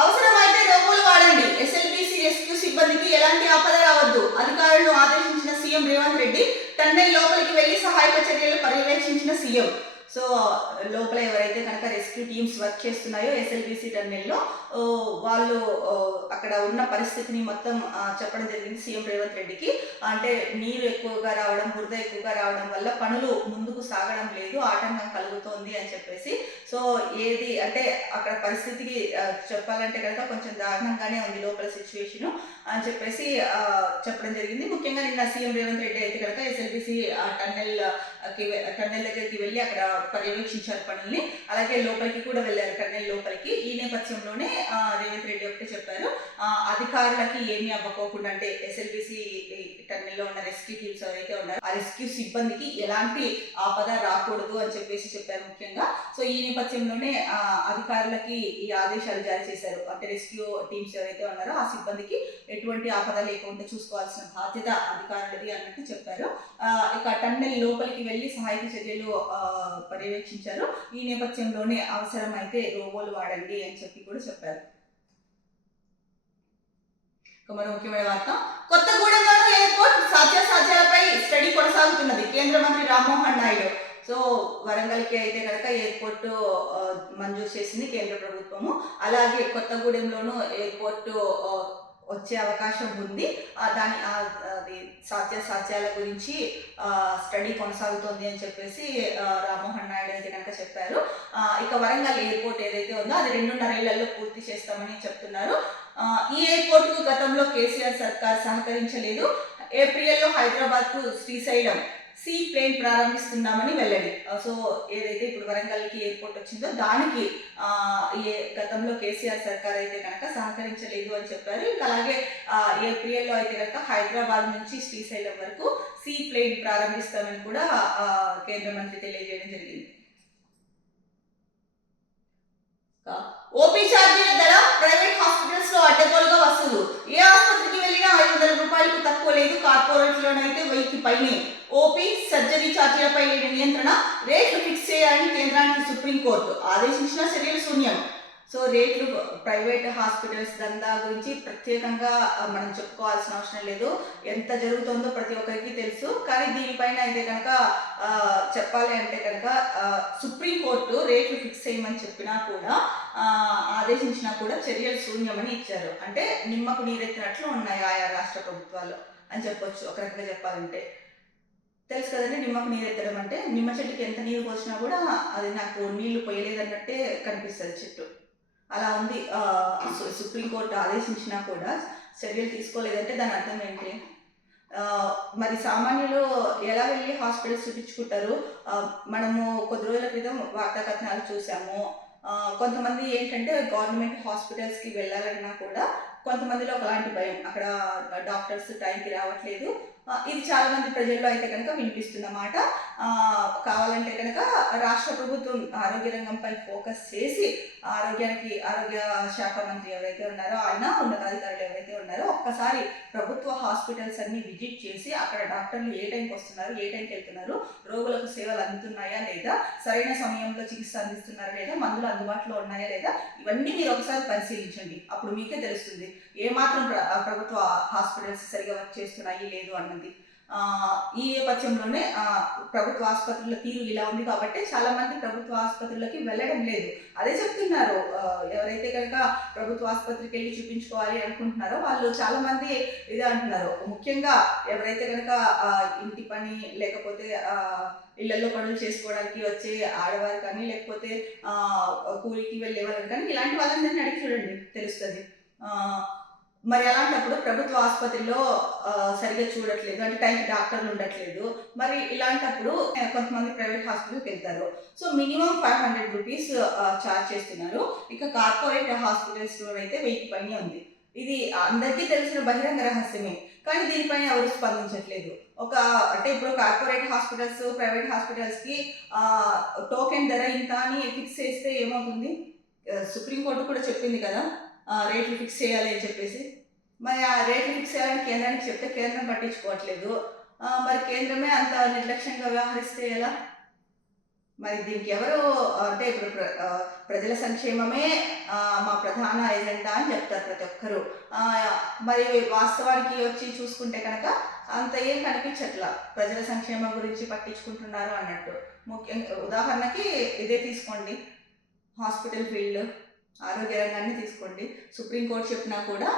అవసరమైతే రోబోలు వాడండి. ఎస్ఎల్బీసీ రెస్క్యూ సిబ్బందికి ఎలాంటి ఆపద రావద్దు. అధికారులను ఆదేశించిన సీఎం రేవంత్ రెడ్డి. టన్నెల్ లోపలికి వెళ్లి సహాయక చర్యలు పర్యవేక్షించిన సీఎం. సో లోపల ఎవరైతే కనుక రెస్క్యూ టీమ్స్ వర్క్ చేస్తున్నాయో ఎస్ఎల్బీసీ టన్నెల్లో వాళ్ళు అక్కడ ఉన్న పరిస్థితిని మొత్తం చెప్పడం జరిగింది సీఎం రేవంత్ రెడ్డికి. అంటే నీరు ఎక్కువగా రావడం, బురద ఎక్కువగా రావడం వల్ల పనులు ముందుకు సాగడం లేదు, ఆటంకం కలుగుతోంది అని చెప్పేసి. సో ఏది అంటే అక్కడ పరిస్థితికి చెప్పాలంటే కనుక కొంచెం దారుణంగానే ఉంది లోపల సిచ్యువేషన్ అని చెప్పేసి చెప్పడం జరిగింది. ముఖ్యంగా నిన్న సీఎం రేవంత్ రెడ్డి అయితే కనుక ఎస్ఎల్బీసీ టన్నెల్ దగ్గరికి వెళ్ళి అక్కడ పర్యవేక్షించారు పనుల్ని. అలాగే లోపలికి కూడా వెళ్ళారు టన్నెల్ లోపలికి. ఈ నేపథ్యంలోనే రేవంత్ రెడ్డి ఒకటి చెప్పారు, అధికారులకి ఏమీ అవ్వకోకుండా అంటే ఎస్ఎల్బీసీ టన్నెల్లో ఉన్న రెస్క్యూ టీమ్స్ ఎవరైతే ఉన్నారో ఆ రెస్క్యూ సిబ్బందికి ఎలాంటి ఆపద రాకూడదు అని చెప్పేసి చెప్పారు ముఖ్యంగా. సో ఈ నేపథ్యంలోనే అధికారులకి ఈ ఆదేశాలు జారీ చేశారు. అంటే రెస్క్యూ టీమ్స్ ఎవరైతే ఉన్నారో ఆ సిబ్బందికి ఎటువంటి ఆపద లేకుండా చూసుకోవాల్సిన బాధ్యత అధికారులది అన్నట్టు చెప్పారు. ఇక టన్నెల్ లోపలికి వెళ్ళి సహాయక చర్యలు పర్యవేక్షించారు. ఈ నేపథ్యంలోనే అవసరమైతే రోబోలు వాడండి అని చెప్పి కూడా చెప్పారు. మరో ముఖ్యమైన వార్త, కొత్తగూడెంలోని ఎయిర్పోర్ట్ సాధ్యాసాధ్యాలపై స్టడీ కొనసాగుతున్నది. కేంద్ర మంత్రి రామ్మోహన్ నాయుడు. సో వరంగల్కి అయితే కనుక ఎయిర్పోర్ట్ మంజూరు చేసింది కేంద్ర ప్రభుత్వము. అలాగే కొత్తగూడెంలోనూ ఎయిర్పోర్ట్ వచ్చే అవకాశం ఉంది. అది సాధ్యాల గురించి స్టడీ కొనసాగుతోంది అని చెప్పేసి రామ్మోహన్ నాయుడు అయితే కనుక చెప్పారు. ఇక వరంగల్ ఎయిర్పోర్ట్ ఏదైతే ఉందో అది 2.5 ఏళ్లలో పూర్తి చేస్తామని చెప్తున్నారు. ఈ ఎయిర్పోర్ట్కు గతంలో కేసీఆర్ సర్కార్ సహకరించలేదు. ఏప్రిల్లో Hyderabad to Srisailam sea plane ప్రారంభిస్తున్నామని వెల్లడి. సో ఏదైతే ఇప్పుడు వరంగల్కి ఎయిర్పోర్ట్ వచ్చిందో దానికి గతంలో కేసీఆర్ సర్కార్ అయితే కనుక సహకరించలేదు అని చెప్పారు. ఇంకా అలాగే ఏప్రిల్లో అయితే కనుక హైదరాబాద్ నుంచి శ్రీశైలం వరకు సీ ప్లేన్ ప్రారంభిస్తామని కూడా కేంద్ర మంత్రి తెలియజేయడం జరిగింది. ఓపీ ఛార్జీల ధర ప్రైవేట్ హాస్పిటల్స్ లో అడ్డగోలుగా వసూలు. ఏ ఆసుపత్రికి వెళ్ళినా 500 రూపాయలకు తక్కువ లేదు. కార్పొరేట్లోనైతే 1000కి పైనే. ఓపీ సర్జరీ ఛార్జీలపై లేని నియంత్రణ, రేట్లు ఫిక్స్ చేయాలని కేంద్రానికి సుప్రీంకోర్టు ఆదేశించిన చర్యలు శూన్యం. సో రేట్లు ప్రైవేట్ హాస్పిటల్స్ దందా గురించి ప్రత్యేకంగా మనం చెప్పుకోవాల్సిన అవసరం లేదు. ఎంత జరుగుతుందో ప్రతి ఒక్కరికి తెలుసు. కానీ దీనిపైన అయితే కనుక చెప్పాలి అంటే కనుక సుప్రీంకోర్టు రేట్లు ఫిక్స్ చేయమని చెప్పినా కూడా ఆదేశించినా కూడా చర్యలు శూన్యమని ఇచ్చారు. అంటే నిమ్మకు నీరెత్తినట్లు ఉన్నాయి ఆయా రాష్ట్ర ప్రభుత్వాలు అని చెప్పొచ్చు. ఒక రకంగా చెప్పాలంటే తెలుసు కదండి, నిమ్మకు నీరు ఎత్తడం అంటే నిమ్మ చెట్టుకి ఎంత నీరు పోసినా కూడా అది నాకు నీళ్లు పోయలేదన్నట్టే కనిపిస్తుంది చెట్టు. అలా ఉంది. సుప్రీంకోర్టు ఆదేశించినా కూడా చర్యలు తీసుకోలేదంటే దాని అర్థం ఏంటి? మరి సామాన్యులు ఎలా వెళ్ళి హాస్పిటల్స్ చూపించుకుంటారు? మనము కొద్ది రోజుల క్రితం వార్తా కథనాలు చూసాము. కొంతమంది ఏంటంటే గవర్నమెంట్ హాస్పిటల్స్కి వెళ్ళాలన్నా కూడా కొంతమందిలో ఒకలాంటి భయం, అక్కడ డాక్టర్స్ టైంకి రావట్లేదు. ఇది చాలా మంది ప్రజల్లో అయితే కనుక వినిపిస్తున్నమాట. కావాలంటే కనుక రాష్ట్ర ప్రభుత్వం ఆరోగ్య రంగంపై ఫోకస్ చేసి ఆరోగ్య శాఖ మంత్రి ఎవరైతే ఉన్నారో ఆయన, ఉన్నతాధికారులు ఎవరైతే ఉన్నారో ఒక్కసారి ప్రభుత్వ హాస్పిటల్స్ అన్ని విజిట్ చేసి అక్కడ డాక్టర్లు ఏ టైంకి వస్తున్నారు, ఏ టైంకి వెళ్తున్నారు, రోగులకు సేవలు అందుతున్నాయా లేదా, సరైన సమయంలో చికిత్స అందిస్తున్నారా లేదా, మందులు అందుబాటులో ఉన్నాయా లేదా, ఇవన్నీ మీరు ఒకసారి పరిశీలించండి. అప్పుడు మీకే తెలుస్తుంది ఏమాత్రం ప్రభుత్వ హాస్పిటల్స్ సరిగా వర్క్ చేస్తున్నాయి లేదు అన్నది. ఈ నేపథ్యంలోనే ప్రభుత్వ ఆసుపత్రుల తీరు ఇలా ఉంది కాబట్టి చాలా మంది ప్రభుత్వ ఆసుపత్రులకి వెళ్ళడం లేదు. అదే చెప్తున్నారు, ఎవరైతే కనుక ప్రభుత్వ ఆసుపత్రికి వెళ్ళి చూపించుకోవాలి అనుకుంటున్నారో వాళ్ళు చాలా మంది ఇదే అంటున్నారు. ముఖ్యంగా ఎవరైతే కనుక ఇంటి పని లేకపోతే ఇళ్లలో పనులు చేసుకోవడానికి వచ్చే ఆడవారు కానీ లేకపోతే కూలికి వెళ్ళే వాళ్ళని కానీ ఇలాంటి వాళ్ళందరినీ అడిగి చూడండి, తెలుస్తుంది. మరి అలాంటప్పుడు ప్రభుత్వ ఆసుపత్రిలో సరిగ్గా చూడట్లేదు, అంటే టైంకి డాక్టర్లు ఉండట్లేదు. మరి ఇలాంటప్పుడు కొంతమంది ప్రైవేట్ హాస్పిటల్కి వెళ్తారు. సో మినిమం 500 రూపీస్ ఛార్జ్ చేస్తున్నారు. ఇక కార్పొరేట్ హాస్పిటల్స్లో అయితే 1000 పైనే ఉంది. ఇది అందరికీ తెలిసిన బహిరంగ రహస్యమే. కానీ దీనిపైన ఎవరు స్పందించట్లేదు. అంటే ఇప్పుడు కార్పొరేట్ హాస్పిటల్స్, ప్రైవేట్ హాస్పిటల్స్కి టోకెన్ ధర ఇంత అని ఫిక్స్ చేస్తే ఏమవుతుంది? సుప్రీంకోర్టు కూడా చెప్పింది కదా రేట్లు ఫిక్స్ చేయాలి అని చెప్పేసి. మరి ఆ రేట్లు ఫిక్స్ చేయాలని కేంద్రానికి చెప్తే కేంద్రం పట్టించుకోవట్లేదు. మరి కేంద్రమే అంత నిర్లక్ష్యంగా వ్యవహరిస్తే ఎలా? మరి దీనికి ఎవరు అంటే ఇప్పుడు ప్రజల సంక్షేమమే మా ప్రధాన ఎజెండా అని చెప్తారు ప్రతి ఒక్కరు. మరి వాస్తవానికి వచ్చి చూసుకుంటే కనుక అంత ఏం కనిపించట్లా ప్రజల సంక్షేమం గురించి పట్టించుకుంటున్నారు అన్నట్టు. ముఖ్యంగా ఉదాహరణకి ఇదే తీసుకోండి, హాస్పిటల్ ఫీల్డ్, ఆరోగ్య రంగాన్ని తీసుకోండి. సుప్రీంకోర్టు చెప్పినా కూడా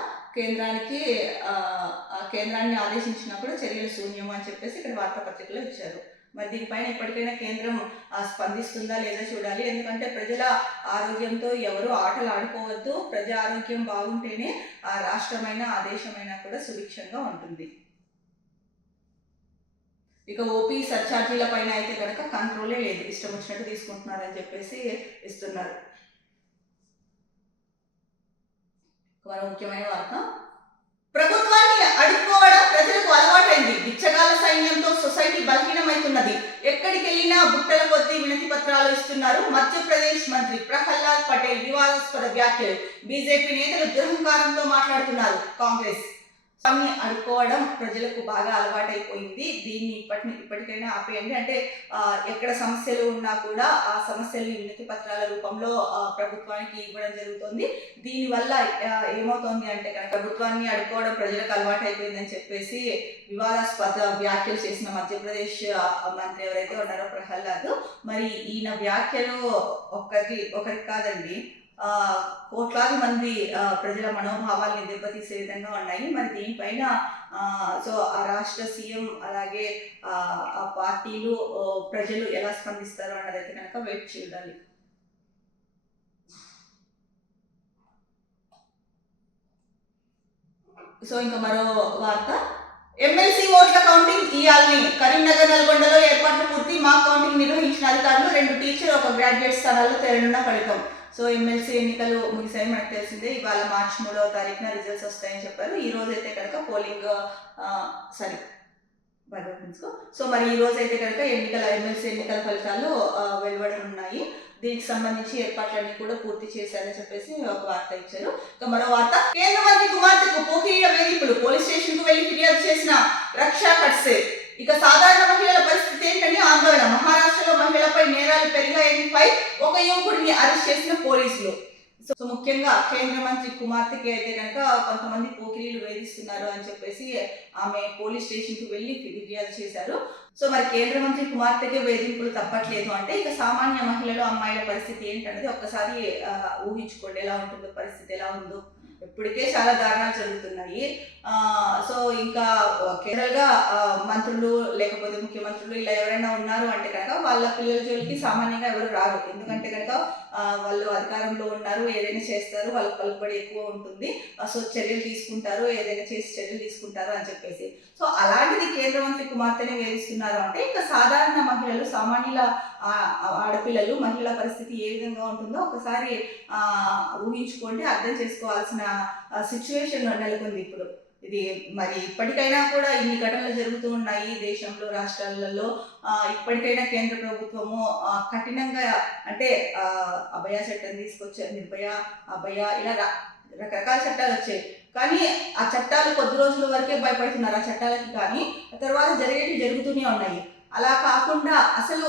కేంద్రాన్ని ఆదేశించినా కూడా చర్యలు శూన్యం అని చెప్పేసి ఇక్కడ వార్తాపత్రికలో ఇచ్చారు. మరి దీనిపైన ఎప్పటికైనా కేంద్రం స్పందిస్తుందా లేదా చూడాలి. ఎందుకంటే ప్రజల ఆరోగ్యంతో ఎవరు ఆటలు ఆడుకోవద్దు. ప్రజా ఆరోగ్యం బాగుంటేనే ఆ రాష్ట్రమైనా ఆ దేశమైనా కూడా సుభిక్షంగా ఉంటుంది. ఇక ఓపీ సర్ఛార్జీల పైన అయితే కనుక కంట్రోలే లేదు, ఇష్టం వచ్చినట్టు తీసుకుంటున్నారని చెప్పేసి ఇస్తున్నారు. మరో ముఖ్యమైన వార్త, ప్రభుత్వాన్ని అడుక్కోవడం ప్రజలకు అలవాటైంది. బిచ్చగాల సైన్యంతో సొసైటీ బలహీనమవుతున్నది. ఎక్కడికి వెళ్ళినా బుట్టల కొద్దీ వినతి పత్రాలు ఇస్తున్నారు. మధ్యప్రదేశ్ మంత్రి ప్రహ్లాద్ పటేల్ వివాదాస్పద వ్యాఖ్యలు. బీజేపీ నేతలు దురహంకారంతో మాట్లాడుతున్నారు. కాంగ్రెస్ అడుక్కోవడం ప్రజలకు బాగా అలవాటైపోయింది. దీన్ని ఇప్పటికైనా ఆపేయండి. అంటే ఎక్కడ సమస్యలు ఉన్నా కూడా ఆ సమస్యల్ని వినతి పత్రాల రూపంలో ప్రభుత్వానికి ఇవ్వడం జరుగుతుంది. దీనివల్ల ఏమవుతోంది అంటే కనుక ప్రభుత్వాన్ని అడుక్కోవడం ప్రజలకు అలవాటైపోయిందని చెప్పేసి వివాదాస్పద వ్యాఖ్యలు చేసిన మధ్యప్రదేశ్ మంత్రి ఎవరైతే ఉన్నారో ప్రహ్లాద్, మరి ఈయన వ్యాఖ్యలు ఒకరికి కాదండి, కోట్లాది మంది ప్రజల మనోభావాల్ని దెబ్బతీసే విధంగా ఉన్నాయి. మరి దీనిపైన సో ఆ రాష్ట్ర సీఎం అలాగే ఆ పార్టీలు ప్రజలు ఎలా స్పందిస్తారో అన్నదైతే కనుక వెయిట్ చేయాలి. సో ఇంకా మరో వార్త, ఎమ్మెల్సీ ఓట్ల కౌంటింగ్ ఇయాల్ని కరీంనగర్ నల్గొండలో ఏర్పాట్లు పూర్తి, మాక్ కౌంటింగ్ నిర్వహించిన అధికారులు 2 టీచర్ 1 గ్రాడ్యుయేట్ స్థానాల్లో తేలనున్న ఫలితం. సో ఎమ్మెల్సీ ఎన్నికలు ముగిసాయి, మనకు తెలిసిందే. ఇవాళ మార్చి 3వ తారీఖున రిజల్ట్స్ వస్తాయని చెప్పారు. ఈ రోజు అయితే కనుక పోలింగ్ సో మరి ఈ రోజు అయితే కనుక ఎమ్మెల్సీ ఎన్నికల ఫలితాలు వెలువడనున్నాయి. దీనికి సంబంధించి ఏర్పాట్లన్నీ కూడా పూర్తి చేశారని చెప్పేసి ఒక వార్త ఇచ్చారు. ఇక మరో వార్త, కేంద్ర మంత్రి కుమార్తెకు పోకిరీల వేధింపులు, పోలీస్ స్టేషన్ కు వెళ్లి ఫిర్యాదు చేసిన రక్షా ఖడ్సే. ఇక సాధారణ మహిళల పరిస్థితి ఏంటని ఆందోళన, మహారాష్ట్రలో మహిళలపై నేరాలు పెరిగాయని ఒక యువకుడిని అరెస్ట్ చేసిన పోలీసులు. సో ముఖ్యంగా కేంద్ర మంత్రి కుమార్తెకి అయితే కనుక కొంతమంది పోకిరీలు వేధిస్తున్నారు అని చెప్పేసి ఆమె పోలీస్ స్టేషన్ కు వెళ్లి ఫిర్యాదు చేశారు. సో మరి కేంద్ర మంత్రి కుమార్తెకి వేధింపులు తప్పట్లేదు అంటే ఇక సామాన్య మహిళలు అమ్మాయిల పరిస్థితి ఏంటనేది ఒక్కసారి ఊహించుకోండి, ఎలా ఉంటుందో పరిస్థితి, ఎలా ఉందో. ఇప్పటికే చాలా దారుణాలు జరుగుతున్నాయి. సో ఇంకా కేరళగా మంత్రులు లేకపోతే ముఖ్యమంత్రులు ఇలా ఎవరైనా ఉన్నారు అంటే కనుక వాళ్ళ పిల్లల జోలికి సామాన్యంగా ఎవరు రారు. ఎందుకంటే కనుక వాళ్ళు అధికారంలో ఉన్నారు, ఏదైనా చేస్తారు, వాళ్ళ పలుకుబడి ఎక్కువ ఉంటుంది, సో చర్యలు తీసుకుంటారు, ఏదైనా చేసి చర్యలు తీసుకుంటారు అని చెప్పేసి. సో అలాంటిది కేంద్ర మంత్రి కుమార్తెని వేధిస్తున్నారు అంటే ఇంకా సాధారణ మహిళలు, సామాన్యుల ఆడపిల్లలు, మహిళల పరిస్థితి ఏ విధంగా ఉంటుందో ఒకసారి ఊహించుకోండి, అర్థం చేసుకోవాల్సిన సిచ్యువేషన్ నెలకొంది ఇప్పుడు. ఇది మరి ఇప్పటికైనా కూడా ఇన్ని ఘటనలు జరుగుతూ ఉన్నాయి దేశంలో, రాష్ట్రాలలో. ఇప్పటికైనా కేంద్ర ప్రభుత్వము కఠినంగా అంటే అభయ చట్టం తీసుకొచ్చారు, నిర్భయ, అభయ, ఇలా రకరకాల చట్టాలు వచ్చాయి. కానీ ఆ చట్టాలు కొద్ది రోజుల వరకే భయపడుతున్నారు ఆ చట్టాలకి, కానీ తర్వాత జరుగుతూనే ఉన్నాయి. అలా కాకుండా అసలు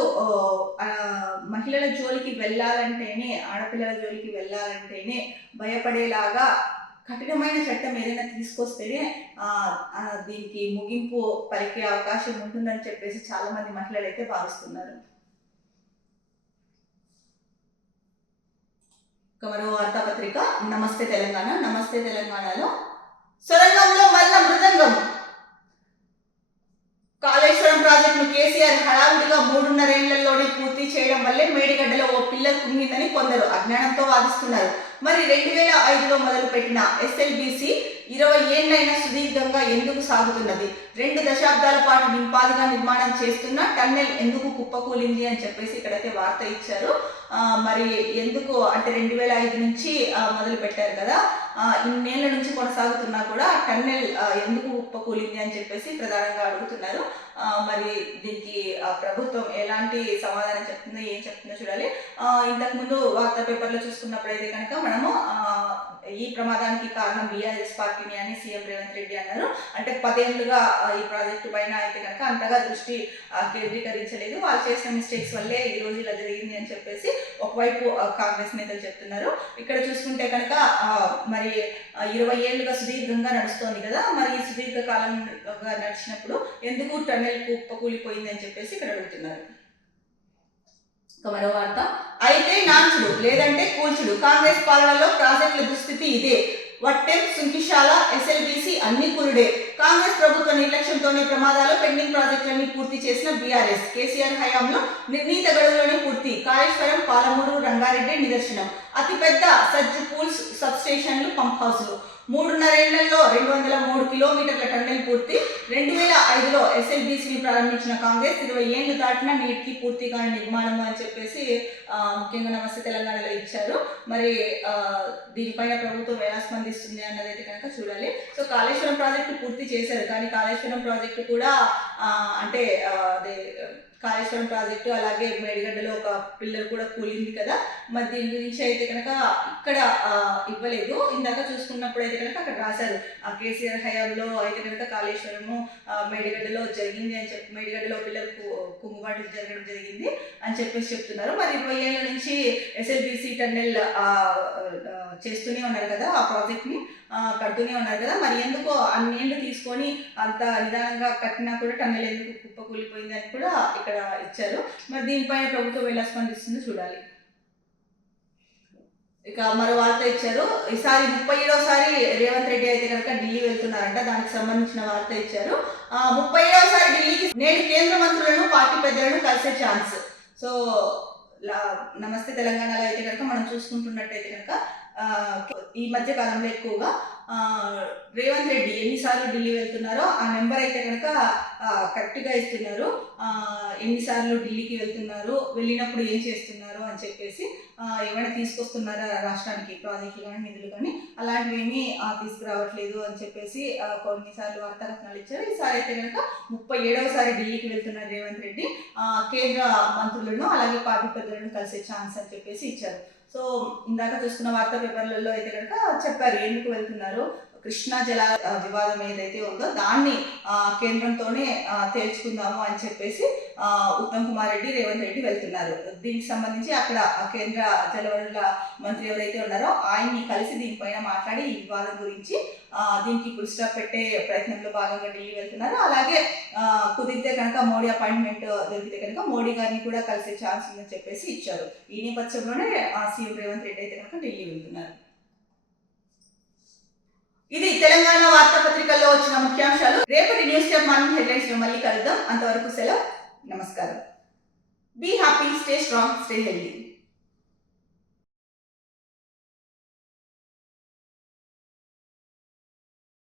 మహిళల జోలికి వెళ్ళాలంటేనే, ఆడపిల్లల జోలికి వెళ్ళాలంటేనే భయపడేలాగా కఠినమైన చట్టం ఏదైనా తీసుకొస్తేనే దీనికి ముగింపు పలికే అవకాశం ఉంటుందని చెప్పేసి చాలా మంది మహిళలు అయితే భావిస్తున్నారు. మరో వార్తాపత్రిక, నమస్తే తెలంగాణ. నమస్తే తెలంగాణలో సొరంగంలో మల్ల మృదంగం, కాళేశ్వరం ప్రాజెక్టును కేసీఆర్ హడావుడిగా 3.5 ఏళ్లలోనే పూర్తి చేయడం వల్లే మేడిగడ్డలో ఓ పిల్లర్ కుంగిందని కొందరు అజ్ఞానంతో వాదిస్తున్నారు. మరి 2005లో మొదలుపెట్టిన ఎస్ఎల్బీసీ 20 ఏళ్లైనా సుదీర్ఘంగా ఎందుకు సాగుతున్నది? 2 దశాబ్దాల పాటు నింపాదిగా నిర్మాణం చేస్తున్న టన్నెల్ ఎందుకు కుప్పకూలింది అని చెప్పేసి ఇక్కడైతే వార్త ఇచ్చారు. మరి ఎందుకు అంటే 2005 నుంచి మొదలు పెట్టారు కదా, ఇన్నేళ్ల నుంచి కొనసాగుతున్నా కూడా టన్నెల్ ఎందుకు కుప్పకూలింది అని చెప్పేసి ప్రధానంగా అడుగుతున్నారు. మరి దీనికి ప్రభుత్వం ఎలాంటి సమాధానం చెప్తుందో, ఏం చెప్తుందో చూడాలి. ఇంతకుముందు వార్తా పేపర్లో చూసుకున్నప్పుడైతే కనుక మనము ఈ ప్రమాదానికి కారణం బీఆర్ఎస్ పార్టీని అని సీఎం రేవంత్ రెడ్డి అన్నారు. అంటే 10 ఏళ్లుగా ఈ ప్రాజెక్టు పైన అయితే కనుక అంతగా దృష్టి కేంద్రీకరించలేదు, వాళ్ళు చేసిన మిస్టేక్స్ వల్లే ఈ రోజు ఇలా జరిగింది అని చెప్పేసి ఒకవైపు కాంగ్రెస్ నేతలు చెప్తున్నారు. ఇక్కడ చూసుకుంటే కనుక మరి 20 ఏళ్లుగా సుదీర్ఘంగా నడుస్తోంది కదా, మరి సుదీర్ఘ కాలంగా నడిచినప్పుడు ఎందుకు టన్నెల్ కుప్పకూలిపోయింది అని చెప్పేసి ఇక్కడ అడుగుతున్నారు. మరో వార్త, అయితే నాంచుడు లేదంటే కూల్చుడు, కాంగ్రెస్ పాలనలో ప్రాజెక్టుల దుస్థితి ఇదే. వట్టెం, సుంకిశాల, ఎస్ఎల్బీసీ అన్ని కురుడే. కాంగ్రెస్ ప్రభుత్వ నిర్లక్ష్యంతోనే ప్రమాదాలు, పెండింగ్ ప్రాజెక్టులన్నీ పూర్తి చేసిన బీఆర్ఎస్. కేసీఆర్ హయాంలో నిర్ణీత గడువులోనే పూర్తి. కాళేశ్వరం, పాలమూరు, రంగారెడ్డి నిదర్శనం. అతిపెద్ద సర్జ్ పూల్స్, సబ్ స్టేషన్లు, పంప్ హౌస్లు. 3.5 ఏళ్లలో 203 కిలోమీటర్ల టన్నెల్ పూర్తి. 2005లో ఎస్ఎల్బీసీని ప్రారంభించిన కాంగ్రెస్ 20 ఏళ్లు దాటినా నీటికి పూర్తి కాని నిర్మాణం అని చెప్పేసి ముఖ్యంగా నమస్తే తెలంగాణలో ఇచ్చారు. మరి దీనిపైన ప్రభుత్వం ఎలా స్పందిస్తుంది అన్నది అయితే కనుక చూడాలి. సో కాళేశ్వరం ప్రాజెక్టు పూర్తి చేశారు, కానీ కాళేశ్వరం ప్రాజెక్టు కూడా అంటే అదే కాళేశ్వరం ప్రాజెక్టు అలాగే మేడిగడ్డలో ఒక పిల్లర్ కూడా కూలింది కదా, మరి దీని గురించి అయితే కనుక ఇక్కడ ఇవ్వలేదు. ఇందాక చూసుకున్నప్పుడు అయితే కనుక అక్కడ రాశారు కేసీఆర్ హయాంలో అయితే కనుక కాళేశ్వరము మేడిగడ్డలో జరిగింది అని చెప్పి, మేడిగడ్డలో పిల్లర్ కుంగుబాటు జరగడం జరిగింది అని చెప్పేసి చెప్తున్నారు. మరి 20 ఏళ్ల నుంచి ఎస్ఎల్బీసీ టన్నెల్ చేస్తూనే ఉన్నారు కదా, ఆ ప్రాజెక్ట్ని కడుతూనే ఉన్నారు కదా, మరి ఎందుకో అన్నేళ్ళు తీసుకొని అంత నిదానంగా కట్టినా కూడా టన్నెల్ ఎందుకు కుప్పకూలిపోయింది అని కూడా ఇక్కడ ఇచ్చారు. మరి దీనిపైన ప్రభుత్వం ఎలా స్పందిస్తుందో చూడాలి. ఇక మరో వార్త ఇచ్చారు. ఈసారి 37వసారి రేవంత్ రెడ్డి అయితే కనుక ఢిల్లీ వెళ్తున్నారంట. దానికి సంబంధించిన వార్త ఇచ్చారు. 37వసారి ఢిల్లీకి నేడు కేంద్ర మంత్రులను, పార్టీ పెద్దలను కలిసే ఛాన్స్. సో నమస్తే తెలంగాణలో అయితే కనుక మనం చూసుకుంటున్నట్టయితే కనుక ఈ మధ్య కాలంలో ఎక్కువగా రేవంత్ రెడ్డి ఎన్నిసార్లు ఢిల్లీ వెళ్తున్నారో ఆ నెంబర్ అయితే కనుక కరెక్ట్గా ఇస్తున్నారు. ఎన్నిసార్లు ఢిల్లీకి వెళ్తున్నారు, వెళ్ళినప్పుడు ఏం చేస్తున్నారు అని చెప్పేసి, ఏమైనా తీసుకొస్తున్నారా రాష్ట్రానికి ప్రాజెక్టులు కానీ నిధులు కానీ అలాంటివి ఏమీ తీసుకురావట్లేదు అని చెప్పేసి కొన్నిసార్లు వార్తాకథనాలు ఇచ్చారు. ఈసారి అయితే కనుక 37వసారి ఢిల్లీకి వెళ్తున్నారు రేవంత్ రెడ్డి. కేంద్ర మంత్రులను అలాగే పార్టీ పెద్దలను కలిసే ఛాన్స్ అని చెప్పేసి ఇచ్చారు. సో ఇందాక చూస్తున్న వార్తా పేపర్లలో అయితే కనుక చెప్పారు ఎందుకు వెళ్తున్నారు. కృష్ణా జల వివాదం ఏదైతే ఉందో దాన్ని కేంద్రంతోనే తేల్చుకుందాము అని చెప్పేసి ఉత్తమ్ కుమార్ రెడ్డి, రేవంత్ రెడ్డి వెళ్తున్నారు. దీనికి సంబంధించి అక్కడ కేంద్ర జలవనరుల మంత్రి ఎవరైతే ఉన్నారో ఆయన్ని కలిసి దీనిపైన మాట్లాడి ఈ వివాదం గురించి దీనికి ఫుల్ స్టాప్ పెట్టే ప్రయత్నంలో భాగంగా ఢిల్లీ వెళ్తున్నారు. అలాగే కుదిరితే కనుక మోడీ అపాయింట్మెంట్ దొరికితే కనుక మోడీ గారిని కూడా కలిసే ఛాన్స్ ఉందని చెప్పేసి ఇచ్చారు. ఈ నేపథ్యంలోనే సీఎం రేవంత్ రెడ్డి అయితే కనుక ఢిల్లీ వెళ్తున్నారు. ఇది తెలంగాణ వార్తాపత్రికల్లో వచ్చిన ముఖ్యాంశాలు. రేపటి న్యూస్ స్టాప్ మార్నింగ్ హెడ్లైన్స్ లో మళ్ళీ కలుద్దాం. అంతవరకు సెలవు. నమస్కారం. Be happy, stay strong, stay healthy.